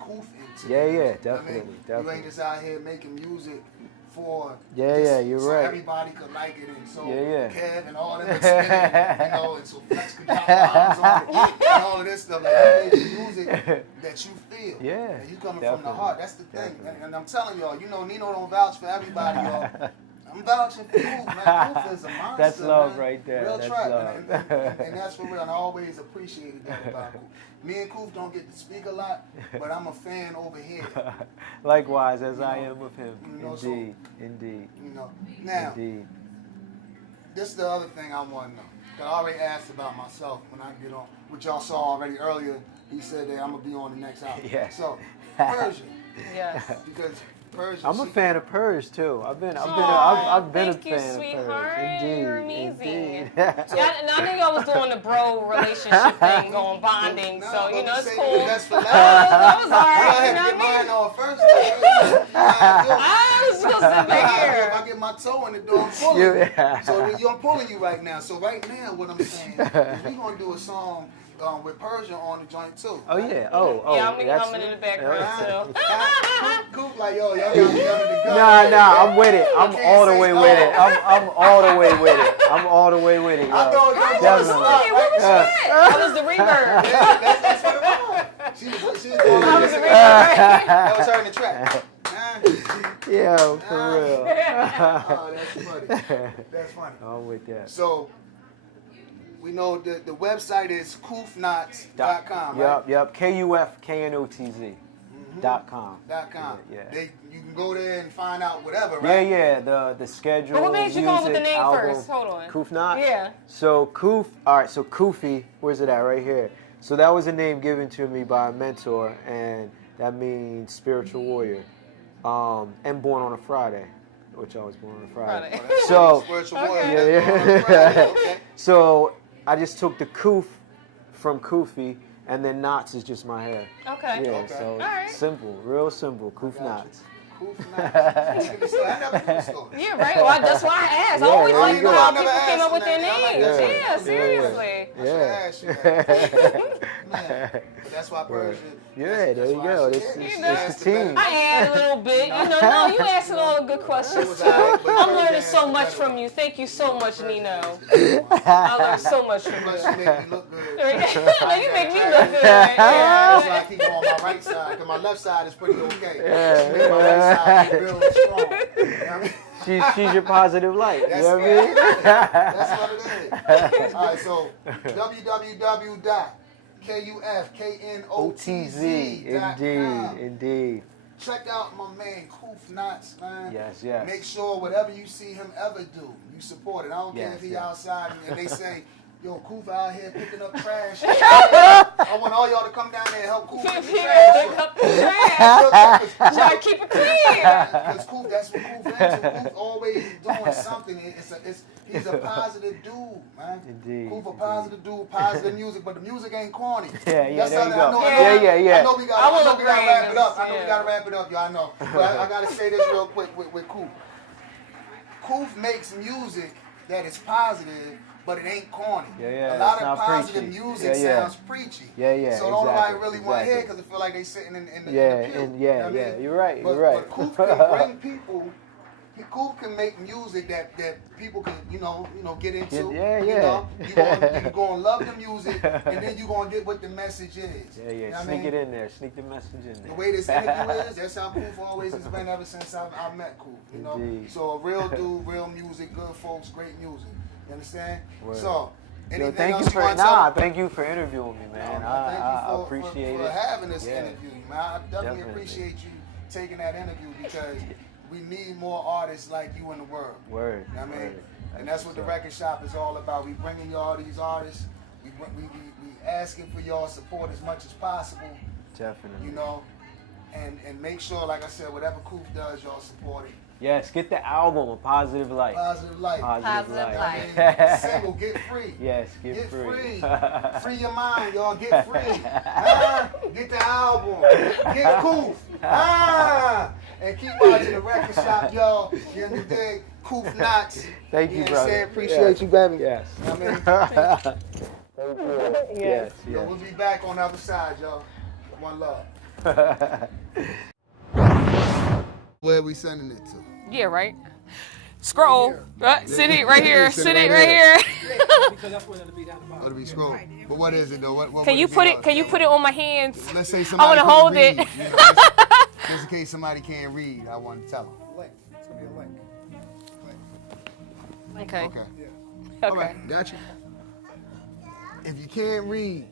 Koof into Yeah, it. yeah, You know what I mean? definitely. You ain't just out here making music for you're so right. everybody could like it, and so Yeah. Kev and all them spin it, you know, and so Flex could drop bombs on it and all of this stuff. Like, you make music that you feel. Yeah, And you coming from definitely. the heart. That's the thing. And I'm telling y'all, you know, Nino don't vouch for everybody, y'all. I'm vouching for Koof, man. Koof is a monster. That's love man. right there. Real That's trap. love. And that's for real. And I always appreciated that about Koof. Me and Koof don't get to speak a lot, but I'm a fan over here. Likewise, as I am with him. You know, Indeed. You know. Now, Indeed. this is the other thing I want to know. 'Cause I already asked about myself when I get on, which y'all saw already earlier. He said that I'm gonna be on the next album. Yeah. So, Persia, Yes. because Persia. I'm a fan of Purge too. I've been a Thank you, fan sweetheart. of Purge. Indeed. You're amazing. Indeed. And I knew y'all was doing the bro relationship thing, going bonding. No, so but you know we it's saving cool. the best for Oh, last. that was I alright. had You to know get what I mine mean? on first. I was supposed to sit back If here. I get my toe in the door, I'm pulling you. So I'm pulling you right now. So right now, what I'm saying is we're gonna do a song with Persia on the joint too. Oh yeah. Oh. Yeah, I'm that's- humming in the background too. Coop like, yo, y'all got me under the gun. Nah, I'm with it. I'm can't all the say way no. with it. I'm all the way with it. I'm all the way with it. I Yo. thought Hey, that what was was that? What was that? That was the reverb. That's what it was. She was going That was the reverb. That was her in the track. Yeah, for real. Oh, that's funny. That's funny. I'm with that. So we know the website is koofknots.com, right? Yep. KUFKNOTZ.com. .com. Yeah. You can go there and find out whatever, right? Yeah. The schedule. But what made you come up with the music, name album. first? Hold on. Koof Knot? Yeah. So Koof, all right, so Koofy, where's it at? Right here. So that was a name given to me by a mentor, and that means spiritual warrior. And born on a Friday, which I was born on a Friday. Friday. So, Spiritual warrior. yeah. That's going on Friday, okay. So I just took the Koof from Koofy, and then knots is just my hair. Okay. Yeah, Okay. so Alright. simple, real simple, Koof Gotcha. knots. Koofknots. I never knew the story. Yeah, right. Well, that's why I asked. I Yeah, always there like you go. how I never people came asked up with their that. I like names. that. Yeah, seriously. I should have asked you that. Man, but that's why Persia. Yeah, that's there you why go. she This is. is She the asked team. I add a little bit. You know, no, you asking all the good questions was too. alright, but I'm Persia learning asked so the much better from one. you. Thank you so much, Persia Nino. asked the better one. I learned so much from Plus, you. you make me look good. No, you make me look good. That's why Yeah. I keep on my right side, because my left side is pretty okay. My right side is real strong. You know what I mean? She's your positive light. You That's, know what I mean? that's what it is. All right, so www.kufknotz.com. Indeed. Check out my man Koof Knots, man. Yes. Make sure whatever you see him ever do, you support it. I don't care Yes, if he yes. outside and they say, yo, Koof out here picking up trash. I want all y'all to come down there and help Koof pick the trash Pick up. up the trash. Try to keep it clean. Because Koof, that's what Koof into. Koof always doing something. He's a positive dude, man. Indeed, Koof a positive dude, positive music, but the music ain't corny. Yeah, That's there you how- go. I know, Yeah. I know we I gotta will wrap it agree, up. I know we yeah. gotta wrap it up, y'all. I know. But I gotta say this real quick with Koof. Koof makes music that is positive, but it ain't corny. Yeah, A lot it's of not positive preachy. music Yeah. sounds preachy. Yeah, So don't nobody exactly, really want to hear exactly. because they feel like they sitting in the pew. Yeah, you know what I mean? you're right, But, you're right. But Koof can bring people. Koof can make music that people can get into. Yeah. You're gonna love the music, and then you're gonna get what the message is. Yeah. You know what I Sneak mean? it in there. Sneak the message in there. The way this interview is, that's how Koof always has been ever since I met Koof. You know, Indeed. so a real dude, real music, good folks, great music. You understand? Word. So, Yo, anything thank else you for want to tell? thank you for interviewing me, man. I appreciate for it. having this Yeah. interview, man. I definitely Definitely. appreciate you taking that interview because we need more artists like you in the world. Word. You know what I mean? Word. And that's what the record shop is all about. We bringing y'all these artists. We asking for y'all support as much as possible. Definitely. You know, and make sure, like I said, whatever Koof does, y'all support it. Yes, get the album, A Positive Light. Positive light. Positive I light. mean, single, get free. Yes, get Get free. free. Free your mind, y'all. Get free. Get the album. Get Koof. And keep watching the record shop, y'all. You end of the day, Koof Knots. Thank you, know what I'm brother. saying? Appreciate you, baby. Yes. I mean, Yes. yo, we'll be back on the other side, y'all. One love. Where are we sending it to? Yeah, right. Scroll. Sit it right here. Sit Sit it it right right here. Oh, to be scroll. But what is it though? What Can would you be put it? on? Can you put it on my hands? Let's say somebody wanna couldn't hold read, it. you know, just in case somebody can't read, I want to tell them. Link. It's gonna be a link. Okay. Okay. Okay. All right, got you. If you can't read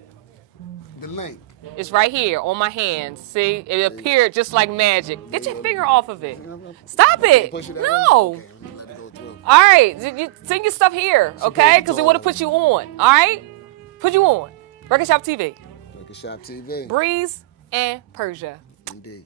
the link, It's right here on my hands. See, it appeared just like magic. Get your finger off of it. Stop it. push it that No. way. Okay, let it go through. All right, send your stuff here, okay? Because we want to put you on. All right, put you on. Record Shop TV, Record Shop TV. Breeze and Persia. Indeed.